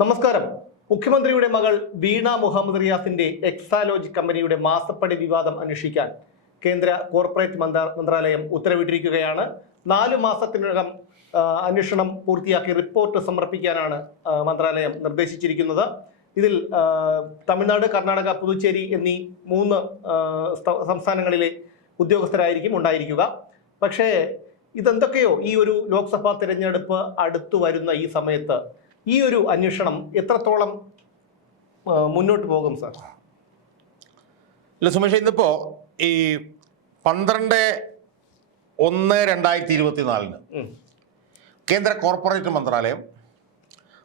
നമസ്കാരം. മുഖ്യമന്ത്രിയുടെ മകൾ വീണ മുഹമ്മദ് റിയാസിന്റെ എക്സാലോജി കമ്പനിയുടെ മാസപ്പടി വിവാദം അന്വേഷിക്കാൻ കേന്ദ്ര കോർപ്പറേറ്റ് മന്ത്രാലയം ഉത്തരവിട്ടിരിക്കുകയാണ്. നാലു മാസത്തിനകം അന്വേഷണം പൂർത്തിയാക്കി റിപ്പോർട്ട് സമർപ്പിക്കാനാണ് മന്ത്രാലയം നിർദ്ദേശിച്ചിരിക്കുന്നത്. ഇതിൽ തമിഴ്നാട് കർണാടക പുതുച്ചേരി എന്നീ മൂന്ന് സംസ്ഥാനങ്ങളിലെ ഉദ്യോഗസ്ഥരായിരിക്കും ഉണ്ടായിരിക്കുക. പക്ഷേ ഇതെന്തൊക്കെയോ ഈ ഒരു ലോക്സഭാ തിരഞ്ഞെടുപ്പ് അടുത്തു വരുന്ന ഈ സമയത്ത് ഈ ഒരു അന്വേഷണം എത്രത്തോളം മുന്നോട്ട് പോകും സാർ ഇല്ല സുമേഷ് ഇന്നിപ്പോ ഈ പന്ത്രണ്ട് ഒന്ന് രണ്ടായിരത്തി ഇരുപത്തിനാലിന്. കേന്ദ്ര കോർപ്പറേറ്റ് മന്ത്രാലയം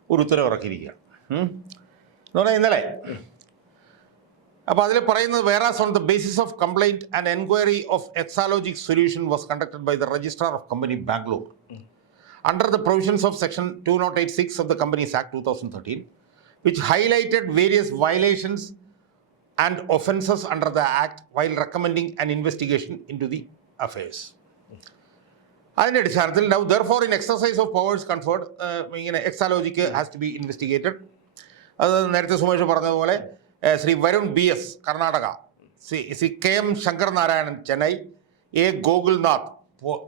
ഒരു ഉത്തരവ് ഇറക്കിയിരിക്കുകയാണ്. എന്ന് പറഞ്ഞാൽ ഇന്നലെ അപ്പോൾ അതിൽ പറയുന്നത് whereas on the basis of complaint and enquiry of Exalogic Solution was conducted by the registrar of company Bangalore under the provisions of section 2086 of the Companies Act 2013, which highlighted various violations and offences under the Act while recommending an investigation into the affairs. അതിന്റെ അടിസ്ഥാനത്തിൽ now therefore in exercise of powers conferred ഇങ്ങനെ Exalogic has to be investigated അത് നേരത്തെ സുമേഷ് പറഞ്ഞതുപോലെ Shri Varun B S Karnataka Shri Shri K M Shankar Narayanan Chennai A Gokulnath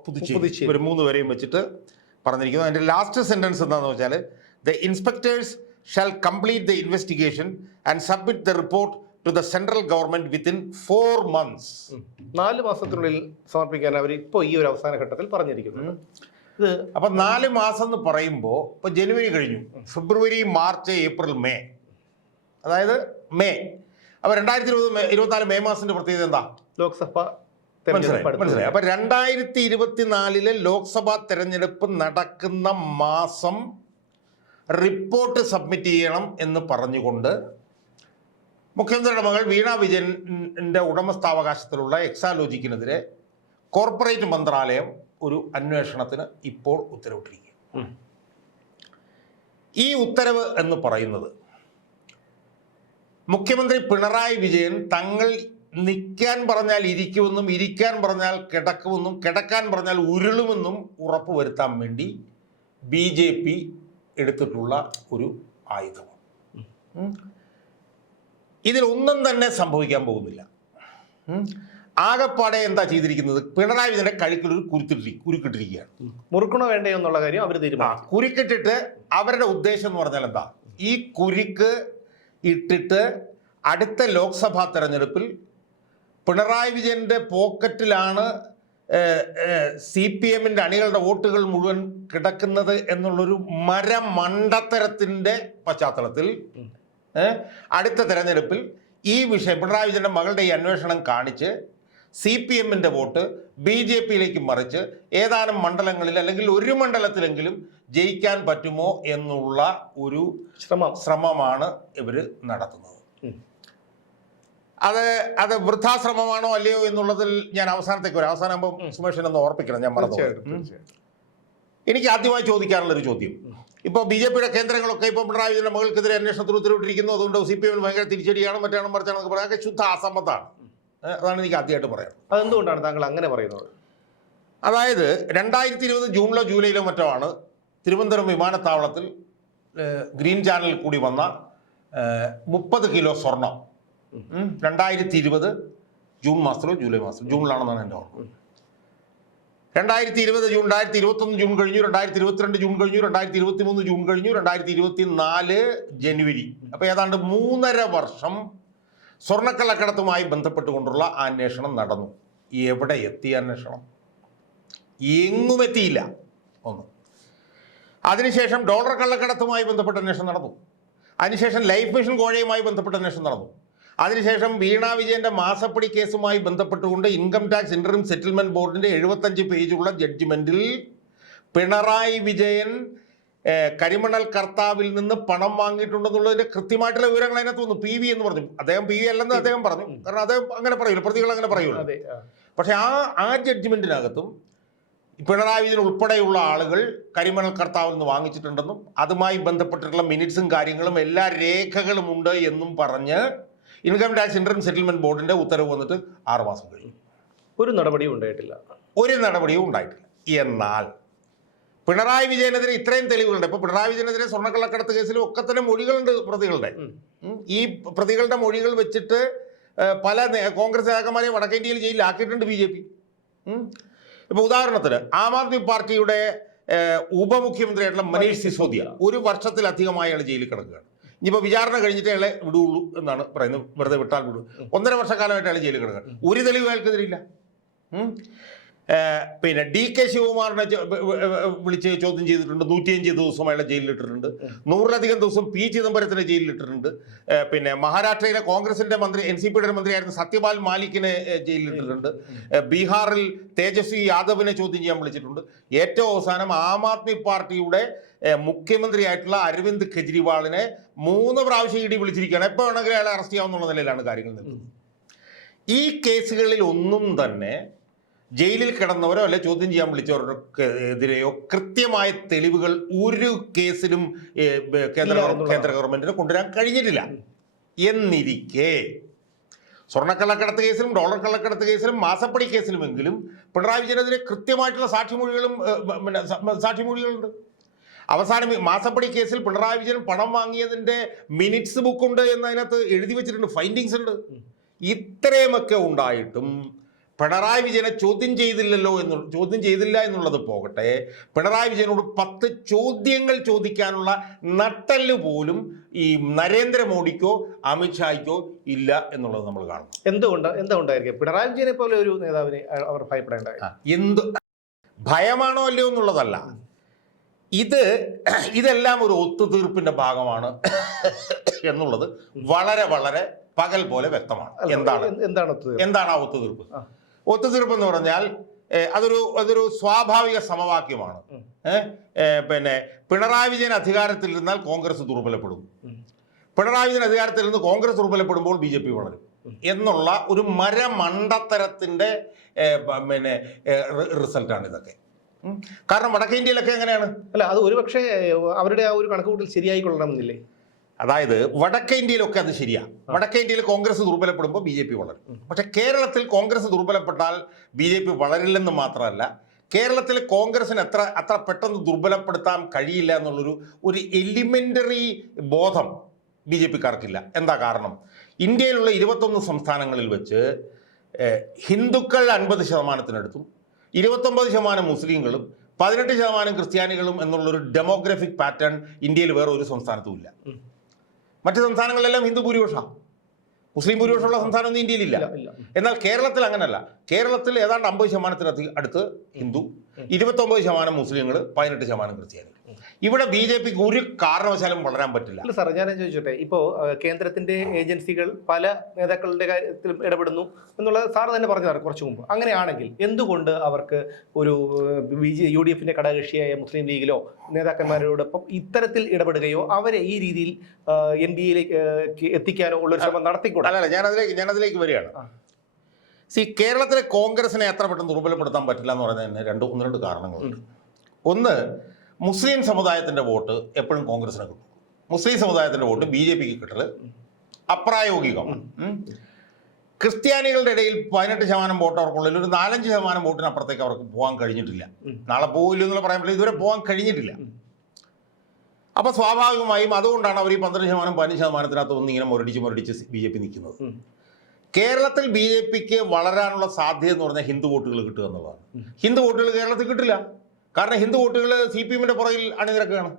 Puducherry. ഇവർ മൂന്ന് പേരെയും വെച്ചിട്ട് പറഞ്ഞിരിക്കുന്നു. അതിന്റെ ലാസ്റ്റ് സെന്റൻസ് എന്താണെന്ന് വെച്ചാൽ the inspectors shall complete the investigation and submit the report to the central government within four months നാല് മാസത്തിനുള്ളിൽ സമർപ്പിക്കാൻ അവർ ഇപ്പോൾ ഈ ഒരു അവസാന ഘട്ടത്തിൽ പറഞ്ഞിരിക്കുന്നു. ഇത് അപ്പൊ നാല് മാസം എന്ന് പറയുമ്പോൾ ഇപ്പൊ ജനുവരി കഴിഞ്ഞു. ഫെബ്രുവരി മാർച്ച് ഏപ്രിൽ മേ. അതായത് മേ. അപ്പോൾ രണ്ടായിരത്തി ഇരുപത് ഇരുപത്തിനാല് മെയ് മാസത്തിന്റെ പ്രത്യേകത എന്താ? ലോക്സഭ മനസ്സിലായി അപ്പൊ രണ്ടായിരത്തി ഇരുപത്തിനാലിലെ ലോക്സഭാ തെരഞ്ഞെടുപ്പ് നടക്കുന്ന മാസം റിപ്പോർട്ട് സബ്മിറ്റ് ചെയ്യണം എന്ന് പറഞ്ഞുകൊണ്ട് മുഖ്യമന്ത്രിയുടെ മകൾ വീണ വിജയന്റെ ഉടമസ്ഥാവകാശത്തിലുള്ള എക്സാലോജിക്കിനെതിരെ കോർപ്പറേറ്റ് മന്ത്രാലയം ഒരു അന്വേഷണത്തിന് ഇപ്പോൾ ഉത്തരവിട്ടിരിക്കുക ഈ ഉത്തരവ് എന്ന് പറയുന്നത് മുഖ്യമന്ത്രി പിണറായി വിജയൻ തങ്ങൾ നിൽക്കാൻ പറഞ്ഞാൽ ഇരിക്കുമെന്നും ഇരിക്കാൻ പറഞ്ഞാൽ കിടക്കുമെന്നും കിടക്കാൻ പറഞ്ഞാൽ ഉരുളുമെന്നും ഉറപ്പ് വരുത്താൻ വേണ്ടി ബി ജെ പി എടുത്തിട്ടുള്ള ഒരു ആയുധമാണ്. ഇതിലൊന്നും തന്നെ സംഭവിക്കാൻ പോകുന്നില്ല. ആകെപ്പാടെ ആകപ്പാടെ എന്താ ചെയ്തിരിക്കുന്നത്? പിണറായി വിജയന്റെ കഴുക്കിൽ ഒരു കുരുത്തിട്ടി കുരുക്കിട്ടിരിക്കുകയാണ്. മുറുക്കണോ വേണ്ടയോ എന്നുള്ള കാര്യം അവർ തീരുമാനം കുരുക്കിട്ടിട്ട് അവരുടെ ഉദ്ദേശം എന്ന് പറഞ്ഞാൽ എന്താ? ഈ കുരുക്ക് ഇട്ടിട്ട് അടുത്ത ലോക്സഭാ തെരഞ്ഞെടുപ്പിൽ പിണറായി വിജയന്റെ പോക്കറ്റിലാണ് സി പി എമ്മിന്റെ അണികളുടെ വോട്ടുകൾ മുഴുവൻ കിടക്കുന്നത് എന്നുള്ളൊരു മരമണ്ടത്തരത്തിന്റെ പശ്ചാത്തലത്തിൽ അടുത്ത തെരഞ്ഞെടുപ്പിൽ ഈ വിഷയം പിണറായി വിജയന്റെ മകളുടെ ഈ അന്വേഷണം കാണിച്ച് സി പി എമ്മിന്റെ വോട്ട് ബി ജെ പിയിലേക്ക് മറിച്ച് ഏതാനും മണ്ഡലങ്ങളിൽ അല്ലെങ്കിൽ ഒരു മണ്ഡലത്തിലെങ്കിലും ജയിക്കാൻ പറ്റുമോ എന്നുള്ള ഒരു ശ്രമം ശ്രമമാണ് ഇവർ നടത്തുന്നത്. അത് അത് വൃദ്ധാശ്രമമാണോ അല്ലയോ എന്നുള്ളതിൽ ഞാൻ അവസാനത്തേക്ക് വരാം. അവസാനമാകുമ്പോൾ സുമേഷൻ ഒന്ന് ഓർപ്പിക്കണം ഞാൻ മറന്നു എനിക്ക് ആദ്യമായി ചോദിക്കാനുള്ള ഒരു ചോദ്യം. ഇപ്പോൾ ബി ജെ പിയുടെ കേന്ദ്രങ്ങളൊക്കെ ഇപ്പോൾ പിണറായി വിജയന്റെ മകൾക്കെതിരെ അന്വേഷണത്തിന് ഉത്തരവിട്ടിരിക്കുന്നു. അതുകൊണ്ട് സി പി എമ്മിൽ ഭയങ്കര തിരിച്ചടിയാണ്. മറ്റാണ് മറിച്ചാണെന്നൊക്കെ പറയാം. അതൊക്കെ ശുദ്ധ അസമ്മതാണ് അതാണ് എനിക്ക് ആദ്യമായിട്ട് പറയാം അതെന്തുകൊണ്ടാണ് താങ്കൾ അങ്ങനെ പറയുന്നത്? അതായത് രണ്ടായിരത്തി ഇരുപത് ജൂണിലോ ജൂലൈയിലോ മറ്റോ ആണ് തിരുവനന്തപുരം വിമാനത്താവളത്തിൽ ഗ്രീൻ ചാനലിൽ കൂടി വന്ന മുപ്പത് കിലോ സ്വർണം. രണ്ടായിരത്തി ഇരുപത് ജൂൺ മാസത്തിലോ ജൂലൈ മാസത്തിലോ ജൂണിലാണെന്നാണ് എന്റെ ഓർമ്മ. രണ്ടായിരത്തി ഇരുപത് ജൂൺ രണ്ടായിരത്തി ഇരുപത്തൊന്ന് ജൂൺ കഴിഞ്ഞു രണ്ടായിരത്തി ഇരുപത്തിരണ്ട് ജൂൺ കഴിഞ്ഞു രണ്ടായിരത്തി ഇരുപത്തി മൂന്ന് ജൂൺ കഴിഞ്ഞു രണ്ടായിരത്തി ഇരുപത്തി നാല് ജനുവരി. അപ്പോൾ ഏതാണ്ട് മൂന്നര വർഷം സ്വർണക്കള്ളക്കടത്തുമായി ബന്ധപ്പെട്ടുകൊണ്ടുള്ള അന്വേഷണം നടന്നു. എവിടെ എത്തി അന്വേഷണം? എങ്ങും എത്തിയില്ല ഒന്ന്. അതിനുശേഷം ഡോളർ കള്ളക്കടത്തുമായി ബന്ധപ്പെട്ട അന്വേഷണം നടന്നു. അതിനുശേഷം ലൈഫ് മിഷൻ കോഴയുമായി ബന്ധപ്പെട്ട അന്വേഷണം നടന്നു. അതിനുശേഷം വീണ വിജയന്റെ മാസപ്പടി കേസുമായി ബന്ധപ്പെട്ടുകൊണ്ട് ഇൻകം ടാക്സ് ഇന്ററിം സെറ്റിൽമെന്റ് ബോർഡിന്റെ എഴുപത്തഞ്ച് പേജുള്ള ജഡ്ജ്മെന്റിൽ പിണറായി വിജയൻ കരിമണൽ കർത്താവിൽ നിന്ന് പണം വാങ്ങിയിട്ടുണ്ടെന്നുള്ളതിന്റെ കൃത്യമായിട്ടുള്ള വിവരങ്ങൾ അതിനകത്ത് വന്നു. പി വി എന്ന് പറഞ്ഞു. അദ്ദേഹം പി വി അല്ലെന്ന് അദ്ദേഹം പറഞ്ഞു. കാരണം അദ്ദേഹം അങ്ങനെ പറയൂല പ്രതികൾ അങ്ങനെ പറയൂല ആ. പക്ഷെ ആ ആ ജഡ്ജ്മെന്റിനകത്തും പിണറായി വിജയൻ ഉൾപ്പെടെയുള്ള ആളുകൾ കരിമണൽ കർത്താവിൽ നിന്ന് വാങ്ങിച്ചിട്ടുണ്ടെന്നും അതുമായി ബന്ധപ്പെട്ടിട്ടുള്ള മിനിറ്റ്സും കാര്യങ്ങളും എല്ലാ രേഖകളും ഉണ്ട് എന്നും പറഞ്ഞ് ഇൻകം ടാക്സ് ഇൻട്രം സെറ്റിൽമെന്റ് ബോർഡിന്റെ ഉത്തരവ് വന്നിട്ട് ആറ് മാസം കഴിഞ്ഞു. ഒരു നടപടിയും ഉണ്ടായിട്ടില്ല. ഒരു നടപടിയും ഉണ്ടായിട്ടില്ല. എന്നാൽ പിണറായി വിജയനെതിരെ ഇത്രയും തെളിവുകളുണ്ട്. ഇപ്പൊ പിണറായി വിജയനെതിരെ സ്വർണക്കള്ളക്കടത്ത് കേസിലും ഒക്കെ തന്നെ മൊഴികളുണ്ട് പ്രതികളുടെ. ഈ പ്രതികളുടെ മൊഴികൾ വെച്ചിട്ട് പല കോൺഗ്രസ് നേതാക്കന്മാരെ വടക്കേന്ത്യയിൽ ജയിലിലാക്കിയിട്ടുണ്ട് ബി ജെ പി. ഇപ്പൊ ഉദാഹരണത്തിന് ആം ആദ്മി പാർട്ടിയുടെ ഉപമുഖ്യമന്ത്രിയായിട്ടുള്ള മനീഷ് സിസോദിയ ഒരു വർഷത്തിലധികമായി അയാൾ ജയിലിൽ കിടക്കുകയാണ്. ഇനിയിപ്പോൾ വിചാരണ കഴിഞ്ഞിട്ടേ അയാളെ വിടുള്ളൂ എന്നാണ് പറയുന്നത്. വെറുതെ വിട്ടാൽ വിടും. ഒന്നര വർഷക്കാലമായിട്ട് അയാൾ ജയിലിൽ കിടക്കുന്നത് ഒരു തെളിവ് അയാൾക്കെതിരില്ല. പിന്നെ ഡി കെ ശിവകുമാറിനെ വിളിച്ച് ചോദ്യം ചെയ്തിട്ടുണ്ട്. നൂറ്റിയഞ്ച് ദിവസം അയാളെ ജയിലിലിട്ടിട്ടുണ്ട്. നൂറിലധികം ദിവസം പി ചിദംബരത്തിനെ ജയിലിലിട്ടിട്ടുണ്ട്. പിന്നെ മഹാരാഷ്ട്രയിലെ കോൺഗ്രസിന്റെ മന്ത്രി എൻ സി പിയുടെ മന്ത്രിയായിരുന്ന സത്യപാൽ മാലിക്കിനെ ജയിലിലിട്ടിട്ടുണ്ട്. ബീഹാറിൽ തേജസ്വി യാദവിനെ ചോദ്യം ചെയ്യാൻ വിളിച്ചിട്ടുണ്ട്. ഏറ്റവും അവസാനം ആം ആദ്മി പാർട്ടിയുടെ മുഖ്യമന്ത്രിയായിട്ടുള്ള അരവിന്ദ് കെജ്രിവാളിനെ മൂന്ന് പ്രാവശ്യം ഇടി വിളിച്ചിരിക്കുകയാണ്. എപ്പോൾ വേണമെങ്കിലും അയാളെ അറസ്റ്റ് ചെയ്യാവുന്ന നിലയിലാണ് കാര്യങ്ങൾ നിൽക്കുന്നത്. ഈ കേസുകളിൽ ഒന്നും തന്നെ ജയിലിൽ കിടന്നവരോ അല്ലെ ചോദ്യം ചെയ്യാൻ വിളിച്ചവർക്ക് എതിരെയോ കൃത്യമായ തെളിവുകൾ ഒരു കേസിലും കേന്ദ്ര. കേന്ദ്ര ഗവൺമെന്റിന് കൊണ്ടുവരാൻ കഴിഞ്ഞിട്ടില്ല. എന്നിരിക്കെ സ്വർണക്കള്ളക്കടത്ത് കേസിലും ഡോളർ കള്ളക്കടത്ത് കേസിലും മാസപ്പടി കേസിലുമെങ്കിലും പിണറായി വിജയനെതിരെ കൃത്യമായിട്ടുള്ള സാക്ഷിമൊഴികളും പിന്നെ സാക്ഷിമൊഴികളുണ്ട്. അവസാനം മാസപ്പടി കേസിൽ പിണറായി വിജയൻ പണം വാങ്ങിയതിന്റെ മിനിറ്റ്സ് ബുക്കുണ്ട് എന്നതിനകത്ത് എഴുതി വെച്ചിട്ടുണ്ട് ഫൈൻഡിങ്സ് ഉണ്ട്. ഇത്രയുമൊക്കെ ഉണ്ടായിട്ടും പിണറായി വിജയനെ ചോദ്യം ചെയ്തില്ലല്ലോ എന്ന് ചോദ്യം ചെയ്തില്ല എന്നുള്ളത് പോകട്ടെ. പിണറായി വിജയനോട് പത്ത് ചോദ്യങ്ങൾ ചോദിക്കാനുള്ള നട്ടൽ പോലും ഈ നരേന്ദ്രമോദിക്കോ അമിത്ഷായ്ക്കോ ഇല്ല എന്നുള്ളത് നമ്മൾ കാണും. എന്തുകൊണ്ട് എന്തുകൊണ്ടായിരിക്കും? പിണറായി വിജയനെ പോലെ ഒരു നേതാവിനെ അവർ ഭയപ്പെടേണ്ട എന്ത് ഭയമാണോ അല്ലയോ എന്നുള്ളതല്ല. ഇത് ഇതെല്ലാം ഒരു ഒത്തുതീർപ്പിന്റെ ഭാഗമാണ് എന്നുള്ളത് വളരെ വളരെ പകൽ പോലെ വ്യക്തമാണ്. എന്താണ്? എന്താണ് ഒത്തുതീർപ്പ്? എന്താണ് ആ ഒത്തുതീർപ്പ്. ഒത്തുതീർപ്പ് എന്ന് പറഞ്ഞാൽ അതൊരു അതൊരു സ്വാഭാവിക സമവാക്യമാണ്. പിന്നെ പിണറായി വിജയൻ അധികാരത്തിൽ ഇരുന്നാൽ കോൺഗ്രസ് ദുർബലപ്പെടും. പിണറായി വിജയൻ അധികാരത്തിൽ നിന്ന് കോൺഗ്രസ് ദുർബലപ്പെടുമ്പോൾ ബി ജെ പി വളരും. എന്നുള്ള ഒരു മരമണ്ടത്തരത്തിന്റെ പിന്നെ റിസൾട്ടാണ് ഇതൊക്കെ. കാരണം വടക്കേ ഇന്ത്യയിലൊക്കെ എങ്ങനെയാണ്? അല്ല അത് ഒരുപക്ഷെ അവരുടെ ആ ഒരു കണക്കുകൂട്ടൽ ശരിയായി കൊള്ളണമെന്നില്ലേ അതായത് വടക്കേ ഇന്ത്യയിലൊക്കെ അത് ശരിയാ. വടക്കേ ഇന്ത്യയിൽ കോൺഗ്രസ് ദുർബലപ്പെടുമ്പോൾ ബി ജെ പി വളരും. പക്ഷെ കേരളത്തിൽ കോൺഗ്രസ് ദുർബലപ്പെട്ടാൽ ബി ജെ പി വളരില്ലെന്ന് മാത്രമല്ല കേരളത്തിൽ കോൺഗ്രസിന് എത്ര അത്ര പെട്ടെന്ന് ദുർബലപ്പെടുത്താൻ കഴിയില്ല എന്നുള്ളൊരു ഒരു എലിമെന്ററി ബോധം ബി ജെ പിക്കാർക്കില്ല. എന്താ കാരണം? ഇന്ത്യയിലുള്ള ഇരുപത്തൊന്ന് സംസ്ഥാനങ്ങളിൽ വെച്ച് ഹിന്ദുക്കൾ അൻപത് ശതമാനത്തിനടുത്തും ഇരുപത്തൊമ്പത് ശതമാനം മുസ്ലിങ്ങളും പതിനെട്ട് ശതമാനം ക്രിസ്ത്യാനികളും എന്നുള്ളൊരു ഡെമോഗ്രഫിക് പാറ്റേൺ ഇന്ത്യയിൽ വേറെ ഒരു സംസ്ഥാനത്തും ഇല്ല. മറ്റ് സംസ്ഥാനങ്ങളിലെല്ലാം ഹിന്ദു ഭൂരിപക്ഷമാണ് മുസ്ലിം ഭൂരിപക്ഷമുള്ള സംസ്ഥാനമൊന്നും ഇന്ത്യയിലില്ല. എന്നാൽ കേരളത്തിൽ അങ്ങനല്ല. കേരളത്തിൽ ഏതാണ്ട് അമ്പത് ശതമാനത്തിനടുത്ത് അടുത്ത് ഹിന്ദു ഇരുപത്തൊമ്പത് ശതമാനം മുസ്ലിങ്ങൾ പതിനെട്ട് ശതമാനം ക്രിസ്ത്യാനികൾ ഇവിടെ ബി ജെ പിക്ക് ഒരു കാരണവശാലും വളരാൻ പറ്റില്ല. അല്ല സാർ ഞാൻ ചോദിച്ചോട്ടെ? ഇപ്പോൾ കേന്ദ്രത്തിന്റെ ഏജൻസികൾ പല നേതാക്കളുടെ കാര്യത്തിൽ ഇടപെടുന്നു എന്നുള്ളത് സാർ തന്നെ പറഞ്ഞതാണ് കുറച്ചു മുമ്പ്. അങ്ങനെയാണെങ്കിൽ എന്തുകൊണ്ട് അവർക്ക് ഒരു ബി ജെ യു ഡി എഫിന്റെ ഘടകകക്ഷിയായ മുസ്ലിം ലീഗിലോ നേതാക്കന്മാരോടൊപ്പം ഇത്തരത്തിൽ ഇടപെടുകയോ അവരെ ഈ രീതിയിൽ എൻ ഡി എയിലേക്ക് എത്തിക്കാനോ ഉള്ള ഒരു ശ്രമം നടത്തിക്കൂടാ? അല്ല ഞാനതിലേക്ക് ഞാനതിലേക്ക് വരികയാണ്. സി കേരളത്തിലെ കോൺഗ്രസിനെ എത്ര പെട്ടെന്ന് ദുർബലപ്പെടുത്താൻ പറ്റില്ല എന്ന് പറയുന്നതിന് രണ്ട് ഒന്ന് രണ്ട് കാരണങ്ങളുണ്ട്. ഒന്ന് മുസ്ലിം സമുദായത്തിന്റെ വോട്ട് എപ്പോഴും കോൺഗ്രസിന് കിട്ടും. മുസ്ലിം സമുദായത്തിന്റെ വോട്ട് ബി ജെ പിക്ക് കിട്ടൽ അപ്രായോഗികമാണ് ക്രിസ്ത്യാനികളുടെ ഇടയിൽ പതിനെട്ട് ശതമാനം വോട്ട് അവർക്കുള്ളിൽ ഒരു നാലഞ്ച് ശതമാനം വോട്ടിനപ്പുറത്തേക്ക് അവർക്ക് പോകാൻ കഴിഞ്ഞിട്ടില്ല. നാളെ പോകില്ല എന്നുള്ള പറയാൻ പറ്റില്ല. ഇതുവരെ പോകാൻ കഴിഞ്ഞിട്ടില്ല. അപ്പോൾ അപ്പൊ സ്വാഭാവികമായും അതുകൊണ്ടാണ് അവർ ഈ പന്ത്രണ്ട് ശതമാനം പതിനഞ്ച് ശതമാനത്തിനകത്ത് ഒന്ന് ഇങ്ങനെ മുരടിച്ച് മുരടിച്ച് ബി ജെ പി നിൽക്കുന്നത്. കേരളത്തിൽ ബി ജെ പിക്ക് വളരാനുള്ള സാധ്യത എന്ന് പറഞ്ഞാൽ ഹിന്ദു വോട്ടുകൾ കിട്ടുക എന്നുള്ളതാണ്. ഹിന്ദു വോട്ടുകൾ കേരളത്തിൽ കിട്ടില്ല. കാരണം ഹിന്ദു വോട്ടുകൾ സി പി എമ്മിന്റെ പുറകിൽ അണിനിരക്കുകയാണ്.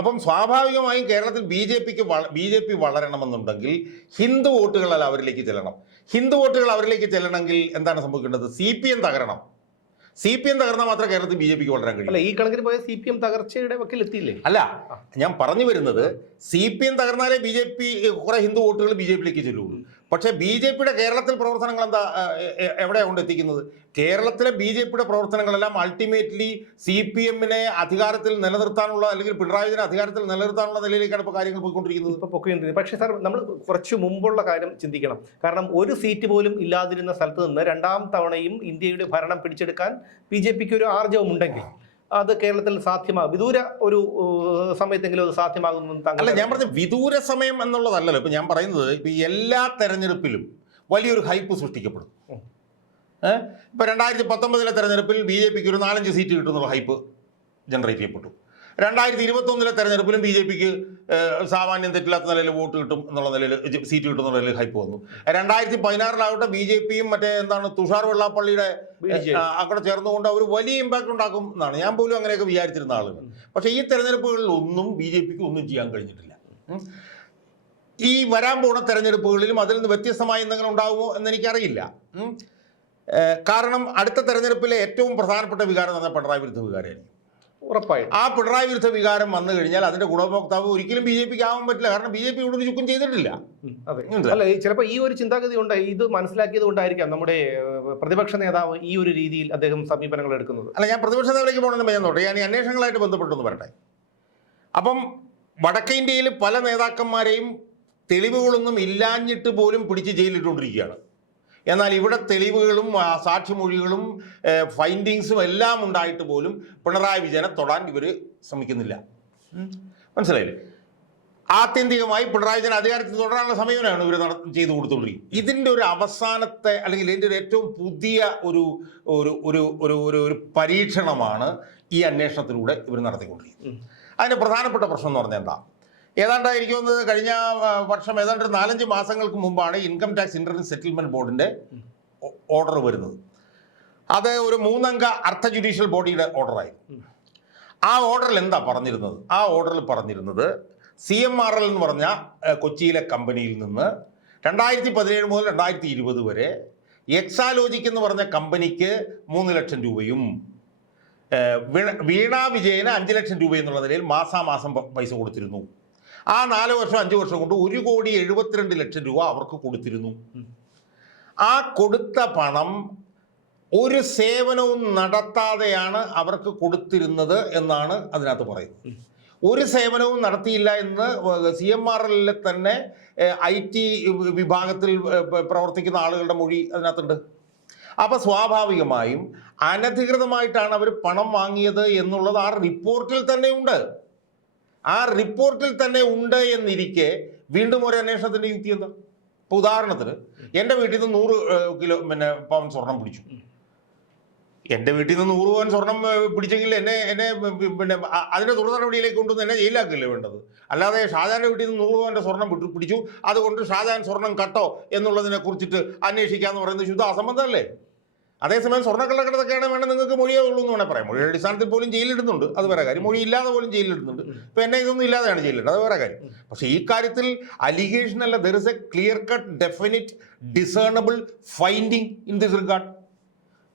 അപ്പം സ്വാഭാവികമായും കേരളത്തിൽ ബി ജെ പിക്ക് ബി ജെ പി വളരണമെന്നുണ്ടെങ്കിൽ ഹിന്ദു വോട്ടുകളല്ല അവരിലേക്ക് ചെല്ലണം. ഹിന്ദു വോട്ടുകൾ അവരിലേക്ക് ചെല്ലണമെങ്കിൽ എന്താണ് സംഭവിക്കേണ്ടത്? സി പി എം തകരണം. സി പി എം തകർന്നാൽ മാത്രമേ കേരളത്തിൽ ബി ജെ പിക്ക് വളരാൻ കഴിയൂ. അല്ല ഈ കണക്കിന് പോയ സി പി എം തകർച്ചയുടെ വക്കിൽ എത്തിയില്ലേ അല്ല ഞാൻ പറഞ്ഞു വരുന്നത് സി പി എം തകർന്നാലേ ബി ജെ പി കുറെ ഹിന്ദു വോട്ടുകൾ ബി ജെ പിയിലേക്ക് ചെല്ലുള്ളൂ. പക്ഷേ ബി ജെ പിയുടെ കേരളത്തിൽ പ്രവർത്തനങ്ങൾ എന്താ എവിടെ എ- എവിടെയാണ് കൊണ്ട് എത്തിക്കുന്നത്? കേരളത്തിലെ ബി ജെ പിയുടെ പ്രവർത്തനങ്ങളെല്ലാം അൾട്ടിമേറ്റ്ലി സി പി എമ്മിനെ അധികാരത്തിൽ നിലനിർത്താനുള്ള അല്ലെങ്കിൽ പിണറായി വിജയനെ അധികാരത്തിൽ നിലനിർത്താനുള്ള നിലയിലേക്കാണ് ഇപ്പോൾ കാര്യങ്ങൾ പോയിക്കൊണ്ടിരിക്കുന്നത്. ഇപ്പോൾ പൊക്കിക്കൊണ്ടിരിക്കുന്നത് പക്ഷേ സാർ നമ്മൾ കുറച്ച് മുമ്പുള്ള കാര്യം ചിന്തിക്കണം. കാരണം ഒരു സീറ്റ് പോലും ഇല്ലാതിരുന്ന സ്ഥലത്ത് നിന്ന് രണ്ടാം തവണയും ഇന്ത്യയുടെ ഭരണം പിടിച്ചെടുക്കാൻ ബി ജെ പിക്ക് ഒരു അത് കേരളത്തിൽ സാധ്യമാകും. വിദൂര ഒരു സമയത്തെങ്കിലും അത് സാധ്യമാകുമെന്ന് അല്ല ഞാൻ പറഞ്ഞ വിദൂര സമയം എന്നുള്ളതല്ലല്ലോ. ഇപ്പം ഞാൻ പറയുന്നത് ഇപ്പൊ എല്ലാ തെരഞ്ഞെടുപ്പിലും വലിയൊരു ഹൈപ്പ് സൃഷ്ടിക്കപ്പെടും. ഏഹ് ഇപ്പം രണ്ടായിരത്തി പത്തൊമ്പതിലെ തെരഞ്ഞെടുപ്പിൽ ബി ജെ പിക്ക് ഒരു നാലഞ്ച് സീറ്റ് കിട്ടുന്നുള്ള ഹൈപ്പ് ജനറേറ്റ് ചെയ്യപ്പെട്ടു. രണ്ടായിരത്തി ഇരുപത്തൊന്നിലെ തെരഞ്ഞെടുപ്പിലും ബി ജെ പിക്ക് സാമാന്യം തെറ്റില്ലാത്ത നിലയിൽ വോട്ട് കിട്ടും എന്നുള്ള നിലയിൽ സീറ്റ് കിട്ടും എന്നുള്ള നിലയിൽ ഹൈപ്പ് വന്നു. രണ്ടായിരത്തി പതിനാറിലാവട്ടെ ബി ജെ പിയും മറ്റേ എന്താണ് തുഷാർ വെള്ളാപ്പള്ളിയുടെ അക്കടെ അവിടെ ചേർന്നുകൊണ്ട് അവർ വലിയ ഇമ്പാക്ട് ഉണ്ടാക്കും എന്നാണ്. ഞാൻ പോലും അങ്ങനെയൊക്കെ വിചാരിച്ചിരുന്ന ആളുകൾ പക്ഷേ ഈ തെരഞ്ഞെടുപ്പുകളിൽ ഒന്നും ബി ജെ പിക്ക് ഒന്നും ചെയ്യാൻ കഴിഞ്ഞിട്ടില്ല. ഈ വരാൻ പോകുന്ന തെരഞ്ഞെടുപ്പുകളിലും അതിൽ നിന്ന് വ്യത്യസ്തമായി എന്തെങ്കിലും ഉണ്ടാകുമോ എന്ന് എനിക്കറിയില്ല കാരണം അടുത്ത തെരഞ്ഞെടുപ്പിലെ ഏറ്റവും പ്രധാനപ്പെട്ട വികാരം എന്ന് പറഞ്ഞാൽ പിണറായി വിരുദ്ധ വികാരമായിരിക്കും. ഉറപ്പായും ആ പിണറായി വിരുദ്ധ വികാരം വന്നു കഴിഞ്ഞാൽ അതിന്റെ ഗുണഭോക്താവ് ഒരിക്കലും ബി ജെ പിക്ക് ആവാൻ പറ്റില്ല. കാരണം ബി ജെ പി ഇവിടെ ചുക്കും ചെയ്തിട്ടില്ല. അതെ. അല്ല ചിലപ്പോൾ ഈ ഒരു ചിന്താഗതി ഉണ്ട്. ഇത് മനസ്സിലാക്കിയത് കൊണ്ടായിരിക്കാം നമ്മുടെ പ്രതിപക്ഷ നേതാവ് ഈ ഒരു രീതിയിൽ അദ്ദേഹം സമീപനങ്ങൾ എടുക്കുന്നത്. അല്ല ഞാൻ പ്രതിപക്ഷ നേതാവിലേക്ക് പോകണമെന്ന് ഞാൻ തുടങ്ങി ഞാൻ ഈ അന്വേഷണങ്ങളായിട്ട് ബന്ധപ്പെട്ടു പറയട്ടെ. അപ്പം വടക്കേ ഇന്ത്യയിൽ പല നേതാക്കന്മാരെയും തെളിവുകളൊന്നും ഇല്ലാഞ്ഞിട്ട് പോലും പിടിച്ച് ജയിലിട്ടുകൊണ്ടിരിക്കുകയാണ് എന്നാൽ ഇവിടെ തെളിവുകളും സാക്ഷിമൊഴികളും ഫൈൻഡിങ്സും എല്ലാം ഉണ്ടായിട്ട് പോലും പിണറായി വിജയനെ തൊടാൻ ഇവർ ശ്രമിക്കുന്നില്ല. മനസ്സിലായില്ലേ? ആത്യന്തികമായി പിണറായി വിജയൻ അധികാരത്തിൽ തുടരാനുള്ള സമീപനമാണ് ഇവർ നട ചെയ്തു കൊടുത്തുകൊണ്ടിരിക്കുന്നത് ഇതിന്റെ ഒരു അവസാനത്തെ അല്ലെങ്കിൽ ഇതിന്റെ ഒരു ഏറ്റവും പുതിയ ഒരു ഒരു ഒരു ഒരു ഒരു ഒരു പരീക്ഷണമാണ് ഈ അന്വേഷണത്തിലൂടെ ഇവർ നടത്തിക്കൊണ്ടിരിക്കുന്നത്. അതിന്റെ പ്രധാനപ്പെട്ട പ്രശ്നം എന്ന് പറഞ്ഞാൽ എന്താ? ഏതാണ്ട് കഴിഞ്ഞ വർഷം ഏതാണ്ട് നാലഞ്ച് മാസങ്ങൾക്ക് മുമ്പാണ് ഇൻകം ടാക്സ് ഇന്റർനെറ്റ് സെറ്റിൽമെന്റ് ബോർഡിന്റെ ഓർഡർ വരുന്നത്. അത് ഒരു മൂന്നംഗ അർത്ഥ ജുഡീഷ്യൽ ബോഡിയുടെ ഓർഡറായി. ആ ഓർഡറിൽ എന്താ പറഞ്ഞിരുന്നത്? ആ ഓർഡറിൽ പറഞ്ഞിരുന്നത് സി എം ആർ എൽ എന്ന് പറഞ്ഞ കൊച്ചിയിലെ കമ്പനിയിൽ നിന്ന് രണ്ടായിരത്തി പതിനേഴ് മുതൽ രണ്ടായിരത്തി ഇരുപത് വരെ എക്സാലോജിക് എന്ന് പറഞ്ഞ കമ്പനിക്ക് മൂന്ന് ലക്ഷം രൂപയും വീണ- വീണ വിജയന് അഞ്ച് ലക്ഷം രൂപ എന്നുള്ള നിലയിൽ മാസാമാസം പൈസ കൊടുത്തിരുന്നു. ആ നാല് വർഷം അഞ്ച് വർഷം കൊണ്ട് ഒരു കോടി എഴുപത്തിരണ്ട് ലക്ഷം രൂപ അവർക്ക് കൊടുത്തിരുന്നു. ആ കൊടുത്ത പണം ഒരു സേവനവും നടത്താതെയാണ് അവർക്ക് കൊടുത്തിരുന്നത് എന്നാണ് അതിനകത്ത് പറയുന്നത്. ഒരു സേവനവും നടത്തിയില്ല എന്ന് സി എം ആർ എല്ലിലെ തന്നെ ഐ ടി വിഭാഗത്തിൽ പ്രവർത്തിക്കുന്ന ആളുകളുടെ മൊഴി അതിനകത്തുണ്ട്. അപ്പോൾ സ്വാഭാവികമായും അനധികൃതമായിട്ടാണ് അവർ പണം വാങ്ങിയത് എന്നുള്ളത് ആ റിപ്പോർട്ടിൽ തന്നെ ഉണ്ട് ആ റിപ്പോർട്ടിൽ തന്നെ ഉണ്ട് എന്നിരിക്കെ വീണ്ടും ഒരു അന്വേഷണത്തിന്റെ യുക്തി എന്താ? ഇപ്പൊ ഉദാഹരണത്തിന് എന്റെ വീട്ടിൽ നിന്ന് നൂറ് കിലോ പിന്നെ പവൻ സ്വർണം പിടിച്ചു. എന്റെ വീട്ടിൽ നിന്ന് നൂറ് പവൻ സ്വർണം പിടിച്ചെങ്കിൽ എന്നെ എന്നെ പിന്നെ അതിന്റെ തുടർ നടപടിയിലേക്ക് കൊണ്ടുവന്ന് എന്നെ ജയിലാക്കില്ല വേണ്ടത്? അല്ലാതെ ഷാജാന്റെ വീട്ടിൽ നിന്ന് നൂറ് പവന്റെ സ്വർണം പിടിച്ചു. അതുകൊണ്ട് ഷാജാൻ സ്വർണം കട്ടോ എന്നുള്ളതിനെ കുറിച്ചിട്ട് അന്വേഷിക്കാന്ന് പറയുന്നത് ശുദ്ധ അസംബന്ധമല്ലേ? അതേസമയം സ്വർണക്കള്ളക്കടത്തൊക്കെയാണ് വേണം നിങ്ങൾക്ക് മൊഴിയേ ഉള്ളൂ എന്ന് വേണേൽ പറയാം. മൊഴിയുടെ അടിസ്ഥാനത്തിൽ പോലും ജയിലിടുന്നുണ്ട് അത് വേറെ കാര്യം. മൊഴി ഇല്ലാതെ പോലും ജയിലിടുന്നുണ്ട് ഇപ്പം എന്നെ ഇതൊന്നും ഇല്ലാതെയാണ് ജയിലിടുന്നത് അത് വേറെ കാര്യം. പക്ഷേ ഈ കാര്യത്തിൽ അലിഗേഷൻ അല്ല there is a clear cut definite discernible finding in this regard